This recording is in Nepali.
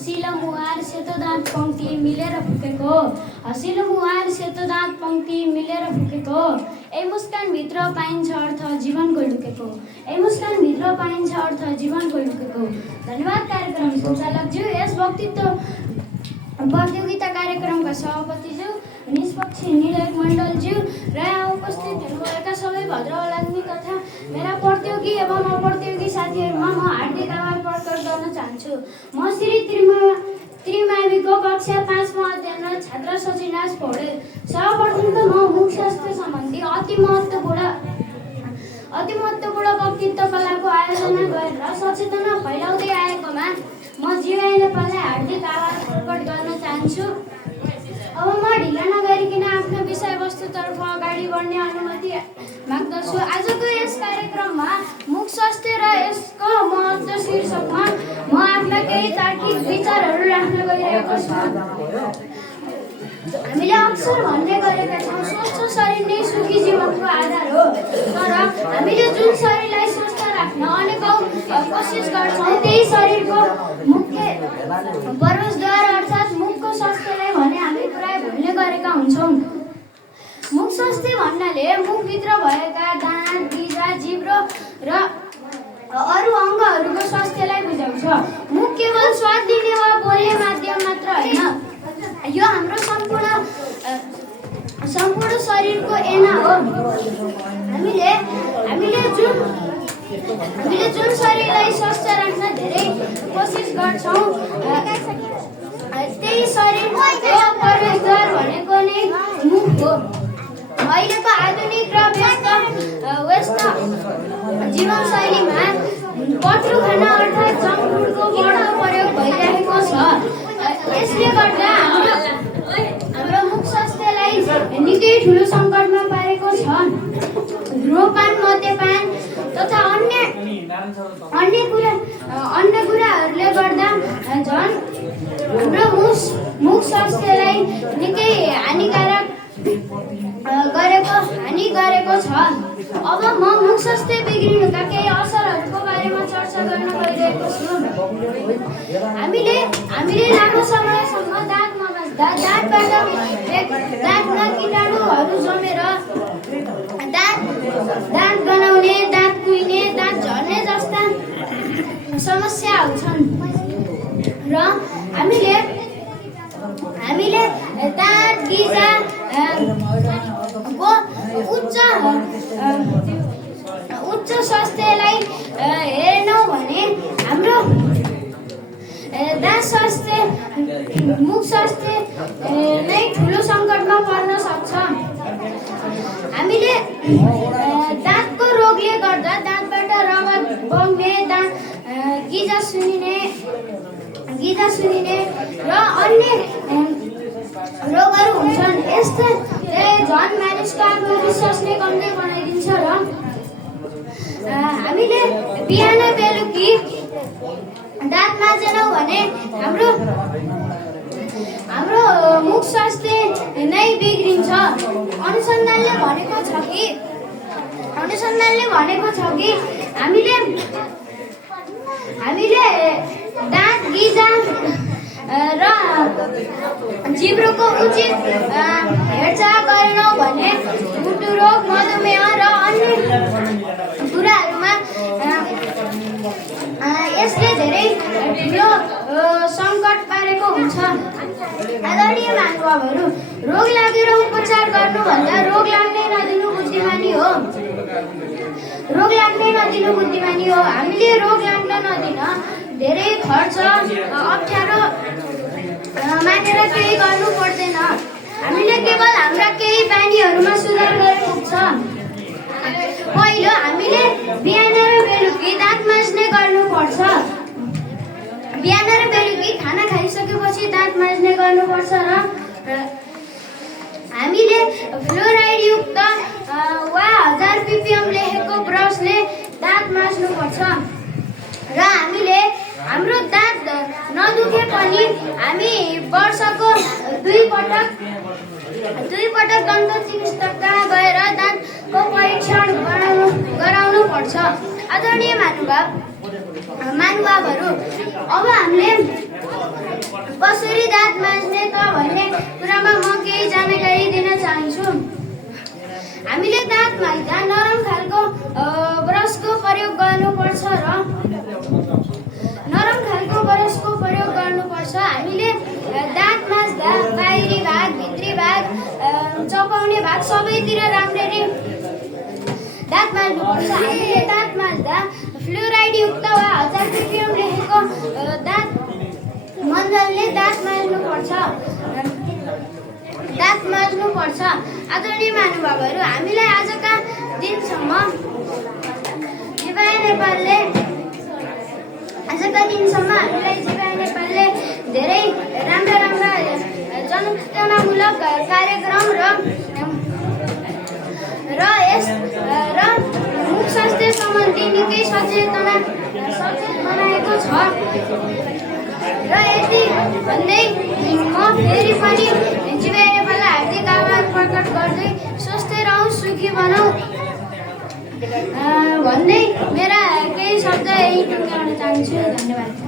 हँसिलो मुहार सेतो दाँत पङ्क्ति मिलेर फुकेको, हँसिलो मुहार सेतो दाँत पङ्क्ति मिलेर फुकेको, ए मुस्कानभित्र पाइन्छ अर्थ जीवनको लुकेको, ए मुस्कानभित्र पाइन्छ अर्थ जीवनको लुकेको। धन्यवाद कार्यक्रम सञ्चालकज्यू। यस वक्तित्व प्रतियोगिता कार्यक्रमका सभापतिज्यू, निष्पक्ष निर्णायक मण्डलज्यू र यहाँ उपस्थित हुनुभएका सबै भद्रवलाग्मी तथा मेरा प्रतियोगी एवं अप्रतियोगी साथीहरूमा म हार्दिक आभार प्रकट गर्न चाहन्छु। म श्री त्रिमाविको कक्षा 5 मा अध्ययनरत छात्र सचिनाज पौडेल। सर्वप्रथम त म मुख स्वास्थ्य सम्बन्धी अति महत्त्वपूर्ण वक्तित्व कलाको आयोजना गरेर सचेतना फैलाउँदै आएकोमा म जीवाई नेपाललाई हार्दिक आभार प्रकट गर्न चाहन्छु। अब म ढिला नगरिकन आफ्नो विषयवस्तुतर्फ अगाडि बढ्ने अनुमति माग्दछु। आजको यस कार्यक्रममा मुख स्वास्थ्य र यसको महत्त्व शीर्षकमा म आफ्ना केही तार्किक विचारहरू राख्न गइरहेको छु। हामीले अक्सर भन्ने गरेका छौँ स्वस्थ शरीर नै सुखी जीवनको आधार हो। तर हामीले जुन शरीरलाई स्वस्थ राख्न अनेकौँ कोसिस गर्छौँ त्यही शरीरको मुख्य प्रवेशद्वार अर्थात् मुखको स्वास्थ्यलाई भने हामी प्राय भुल्ने गरेका हुन्छौँ। मुख स्वास्थ्य भन्नाले मुखभित्र भएका दाँत, गिजा, जिब्रो र अरू अङ्गहरूको स्वास्थ्यलाई बुझाउँछ। मुख केवल स्वाद दिने वा बोल्ने माध्यम मात्र होइन, यो हाम्रो सम्पूर्ण शरीरको ऐना हो। हामीले जुन शरीरलाई स्वस्थ राख्न धेरै कोसिस गर्छौँ त्यही शरीरको प्रवेशद्वार भनेको नै मुख हो। अहिलेको आधुनिक र व्यस्त जीवनशैलीमा पत्रु खाना अर्थात् जङ्क फुडको बढ्दो प्रयोग भइरहेको छ। यसले गर्दा हाम्रो मुख स्वास्थ्यलाई निकै ठुलो सङ्कटमा पारेको छ। धुम्रपान, मद्यपान तथा अन्य कुराहरूले गर्दा झन् हाम्रो मुख स्वास्थ्यलाई निकै हानि गरेको छ। अब म मुख स्वास्थ्य बिग्रिनुका केही असरहरूको बारेमा चर्चा गर्न गइरहेको छु। हामीले लामो समयसम्म दाँत नमाज्दा दाँतमा कीटाणुहरू जमेर दाँत गनाउने, दाँत कुहिने, दाँत झर्ने जस्ता समस्या आउँछन् र हामीले दाँत, गिजा उच्च स्वास्थ्यलाई हेर्नौँ भने हाम्रो दाँत स्वास्थ्य, मुख स्वास्थ्य नै ठुलो सङ्कटमा पर्न सक्छ। हामीले दाँतको रोगले गर्दा दाँतबाट रगत बग्ने, गिजा सुनिने र अन्य रोगहरू हुन्छन्। यस्तै झन् मानिसको आत्मविश्वास नै कमजोर बनाइदिन्छ र हामीले बिहान बेलुकी दाँत माजेनौँ भने हाम्रो मुख स्वास्थ्य नै बिग्रिन्छ। अनुसन्धानले भनेको छ कि हामीले दाँत, गिजा र जिब्रोको उचित हेरचाह गरेनौँ भने मुटु रोग, मधुमेह र अन्य कुराहरूमा यसले धेरै ठुलो सङ्कट पारेको हुन्छ। आदरणीय महानुभावहरू, रोग लागेर उपचार गर्नुभन्दा रोग लाग्नै नदिनु बुद्धिमानी हो। हामीले रोग लाग्न नदिन धेरै खर्च, अप्ठ्यारो मानेर केही गर्नु पर्दैन। हामीले केवल हाम्रा केही बानीहरूमा सुधार गरे पुग्छ। पहिलो, हामीले बिहान र बेलुकी दाँत माझ्ने गर्नुपर्छ। बिहान र बेलुकी खाना खाइसकेपछि दाँत माझ्ने गर्नुपर्छ र हामीले फ्लोराइड युक्त वा 1000 ppm लेखेको ब्रसले दाँत माझ्नुपर्छ र हामीले हाम्रो दाँत नदुखे पनि हामी वर्षको दुई पटक दन्त चिकित्सक कहाँ गएर दाँतको परीक्षण गराउनु पर्छ। आदरणीय महानुभावहरू, अब हामीले कसरी दाँत माझ्ने त भन्ने कुरामा म केही जानकारी दिन चाहन्छु। हामीले दाँत माझ्दा नरम खालको ब्रसको प्रयोग गर्नुपर्छ र हामीले दाँत माझ्दा बाहिरी भाग, भित्री भाग, चपाउने भाग सबैतिर राम्ररी दाँत माझ्नुपर्छ। हामीले दाँत माझ्दा फ्लोराइड युक्त वा हजारपेक्रियम लेखेको दाँत मन्जलले दाँत माझ्नुपर्छ। आदरणीय महानुभावहरू, हामीलाई आजका दिनसम्म जीवाय नेपालले धेरै राम्रा जनचेतनामूलक कार्यक्रम र मुख स्वास्थ्य सम्बन्धी निकै सचेत बनाएको छ। र यति भन्दै म फेरि पनि जीवाय नेपाललाई हार्दिक आभार प्रकट गर्दै स्वस्थ रहौँ, सुखी बनाऊ भन्दै मेरा केही शब्द यही टुङ्ग्याउन चाहन्छु। धन्यवाद।